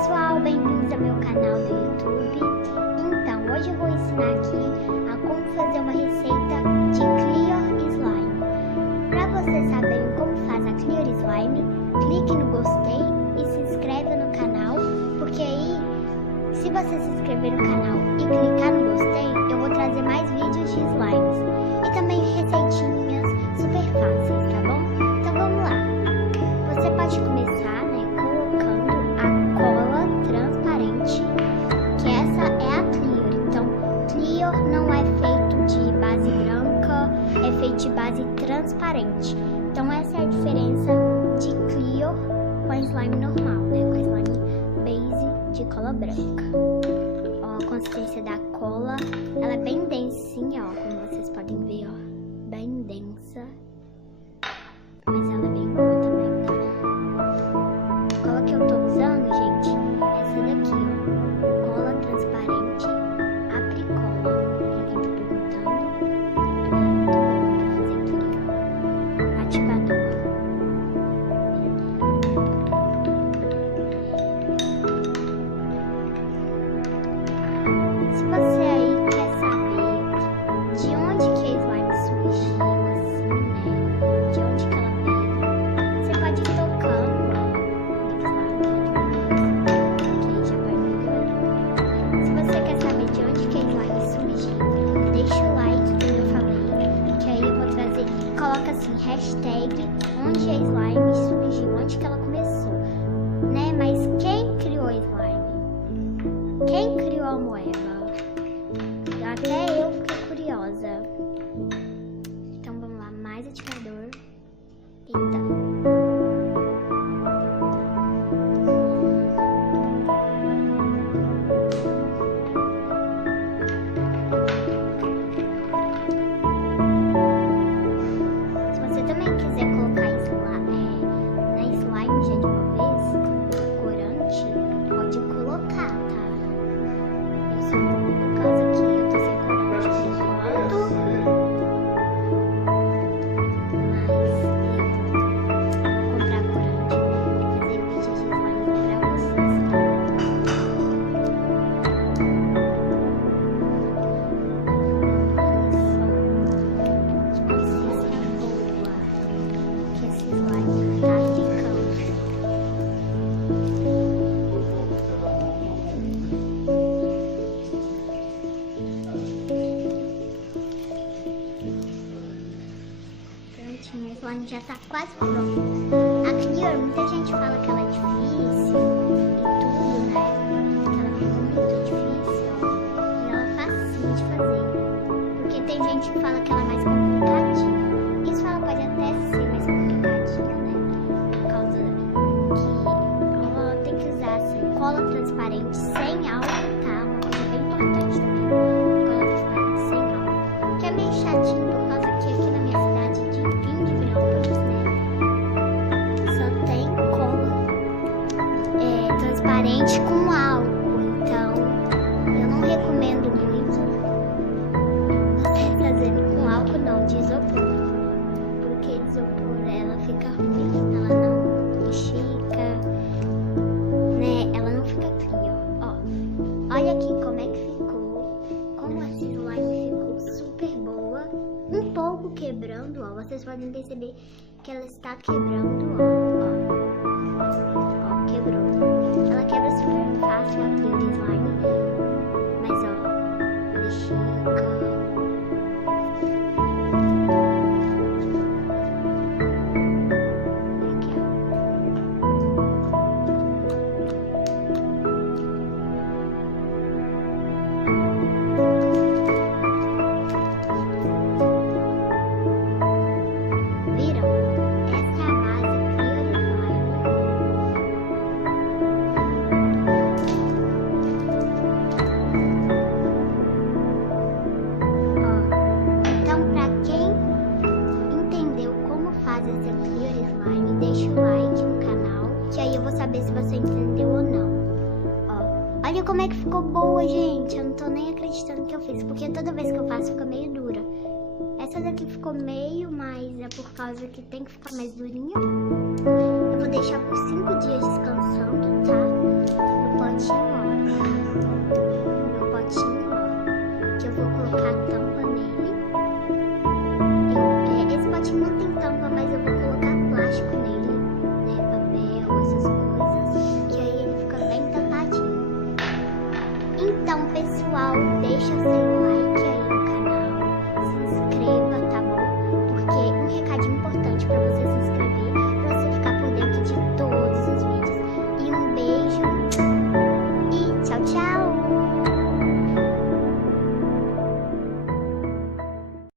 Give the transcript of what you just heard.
pessoal, bem-vindos ao meu canal do YouTube. Então, hoje eu vou ensinar aqui a como fazer uma receita de Clear Slime. Para vocês saberem como faz a Clear Slime, clique no gostei e se inscreva no canal, porque aí, se você se inscrever no canal e clicar no gostei, eu vou trazer mais vídeos de slimes e também receitinhas super fáceis, tá bom? Então vamos lá. Você pode começar, né, colocando a cola transparente, que essa é a Clear. Então, Clear não é feito de base branca, é feito de base transparente. Então, essa é a diferença de Clear com a slime normal, né, com a slime base de cola branca. Ó, a consistência da cola, ela é bem densinha, ó, como vocês podem ver, ó, bem densa. Mas ela é bem boa também, tá? A cola que eu tô usando, gente, é essa daqui, ó. Cola transparente Apricola. Pra quem tá perguntando, muito boa pra fazer tudo. Ativador. Se você aí quer saber de onde que a slime surgiu, assim, né? De onde que ela veio, você pode ir tocando, ó, que aí já vai melhorando. Se você quer saber de onde que a slime surgiu, deixa o like, como eu falei, que aí eu vou trazer, coloca assim, hashtag onde a slime surgiu, onde que ela começou, né? Mas quem criou a slime? Quem criou a moeba? Até eu fiquei curiosa. Então vamos lá, mais ativador. Eita. Se você também quiser colocar na slime já de uma vez, corante, pode colocar, tá? Eu só vou por causa que eu tô sem corante por enquanto. Mas eu vou comprar corante e fazer vídeos de slime pra vocês, tá? Isso. Que consistência boa que esse slime tá ficando. Prontinho, a slime já tá quase pronta. A Clear, muita gente fala que ela é difícil e tudo, né? Que ela é muito difícil, ó. E ela é facinho de fazer. Porque tem gente que fala que ela é mais complicadinha. Isso ela pode até ser mais complicadinha, né? Por causa que ela tem que usar assim, cola transparente sem álcool, tá? Uma coisa bem importante também. Cola transparente sem álcool. Que é meio chatinho por causa que aqui na minha cidade de Vilinópolis, né? Só tem cola transparente com álcool. Então, eu não recomendo muito você fazendo com álcool, não, de isopor. Porque de isopor ela fica ruim, ela não estica, né? Ela não fica fria, ó. Olha aqui como é que ficou. Como essa slime ficou super boa. Um pouco quebrando, ó. Vocês podem perceber que ela está quebrando, ó. Ó, quebrou. Ela quebra super fácil a Clear Slime. Mas, ó, ela estica. Aqui, ó. Viram? Essa é a base Clear Slime. Ó, então pra quem entendeu como faz essa Clear Slime, deixa o like no canal, que aí eu vou saber se você entendeu ou não. Ó, olha como é que ficou boa, gente. Eu não tô nem acreditando que eu fiz, porque toda vez que eu faço fica meio dura. Essa daqui ficou meio, mas é por causa que tem que ficar mais durinha. Eu vou deixar por 5 dias descansando, tá? colocar tampa nele. Esse potinho não tem tampa, mas eu vou colocar plástico nele, né? Papel, essas coisas, que aí ele fica bem tampadinho. Então, pessoal, deixa eu